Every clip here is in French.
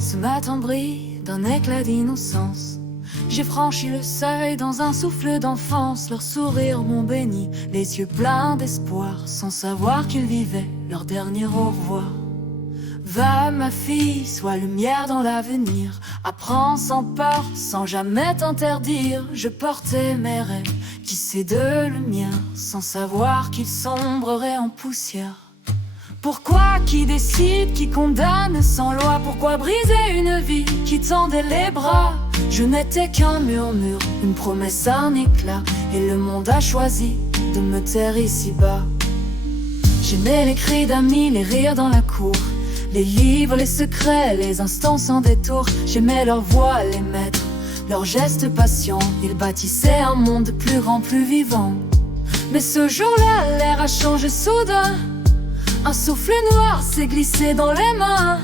Ce matin brille d'un éclat d'innocence. J'ai franchi le seuil dans un souffle d'enfance. Leurs sourires m'ont béni, les yeux pleins d'espoir, sans savoir qu'ils vivaient leur dernier au revoir. Va ma fille, sois lumière dans l'avenir. Apprends sans peur, sans jamais t'interdire. Je portais mes rêves, qui c'est de le mien, sans savoir qu'ils sombreraient en poussière. Pourquoi qui décide, qui condamne sans loi? Pourquoi briser une vie qui tendait les bras? Je n'étais qu'un murmure, une promesse, un éclat, et le monde a choisi de me taire ici-bas. J'aimais les cris d'amis, les rires dans la cour, les livres, les secrets, les instants sans détour. J'aimais leur voix, les maîtres, leurs gestes patients. Ils bâtissaient un monde plus grand, plus vivant. Mais ce jour-là, l'air a changé soudain. Un souffle noir s'est glissé dans les mains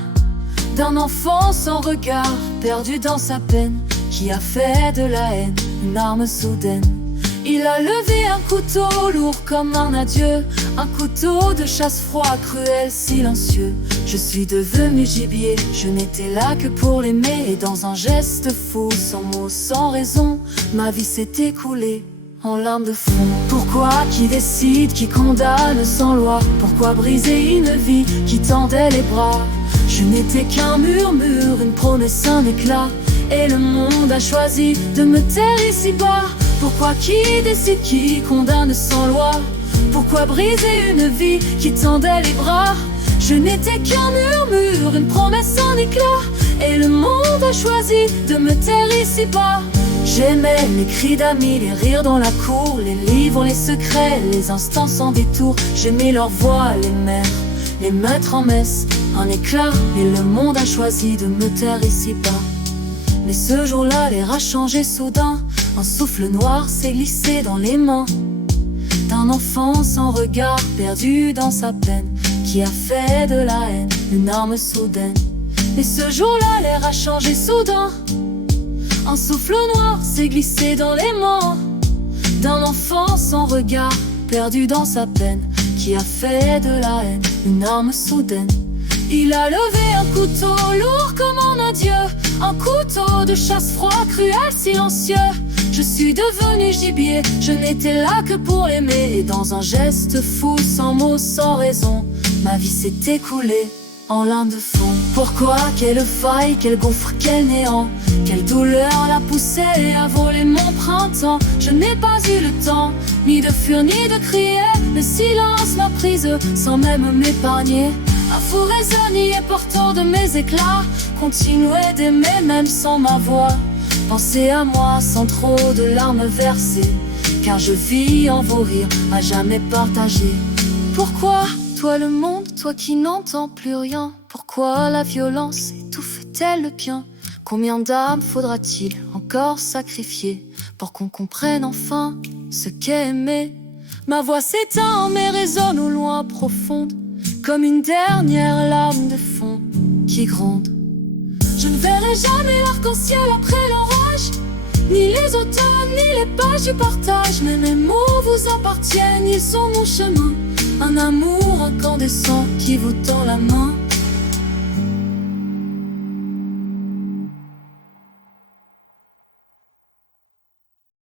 d'un enfant sans regard, perdu dans sa peine, qui a fait de la haine une arme soudaine. Il a levé un couteau lourd comme un adieu, un couteau de chasse froid, cruel, silencieux. Je suis devenu gibier, je n'étais là que pour l'aimer. Et dans un geste fou, sans mots, sans raison, ma vie s'est écoulée en larmes de fond. Pourquoi qui décide, qui condamne sans loi? Pourquoi briser une vie qui tendait les bras? Je n'étais qu'un murmure, une promesse, un éclat, et le monde a choisi de me taire ici-bas. Pourquoi qui décide, qui condamne sans loi? Pourquoi briser une vie qui tendait les bras? Je n'étais qu'un murmure, une promesse, un éclat, et le monde a choisi de me taire ici-bas. J'aimais les cris d'amis, les rires dans la cour, les livres, les secrets, les instants sans détour. J'aimais leur voix, les mères, les maîtres en messe, un éclat, et le monde a choisi de me taire ici-bas. Mais ce jour-là, l'air a changé soudain. Un souffle noir s'est glissé dans les mains d'un enfant sans regard, perdu dans sa peine, qui a fait de la haine une arme soudaine. Et ce jour-là, l'air a changé soudain. Un souffle noir s'est glissé dans les mains d'un enfant sans regard, perdu dans sa peine, qui a fait de la haine une arme soudaine. Il a levé un couteau lourd comme un adieu, un couteau de chasse froid, cruel, silencieux. Je suis devenu gibier, je n'étais là que pour l'aimer. Et dans un geste fou, sans mots, sans raison, ma vie s'est écoulée en larmes de fond. Pourquoi, quelle faille, quel gouffre, quel néant, quelle douleur l'a poussé à voler mon printemps. Je n'ai pas eu le temps, ni de fuir, ni de crier. Le silence m'a prise, sans même m'épargner. Un fou raisonnier porteur de mes éclats, continuer d'aimer même sans ma voix. Pensez à moi sans trop de larmes versées, car je vis en vos rires à jamais partagés. Pourquoi, toi le monde, toi qui n'entends plus rien? Pourquoi la violence étouffe-t-elle le bien? Combien d'âmes faudra-t-il encore sacrifier pour qu'on comprenne enfin ce qu'est aimer? Ma voix s'éteint mais résonne au loin profonde, comme une dernière lame de fond qui gronde. Je ne verrai jamais l'arc-en-ciel après l'orage, ni les automnes, ni les pages du partage. Mais mes mots vous appartiennent, ils sont mon chemin, un amour incandescent qui vous tend la main.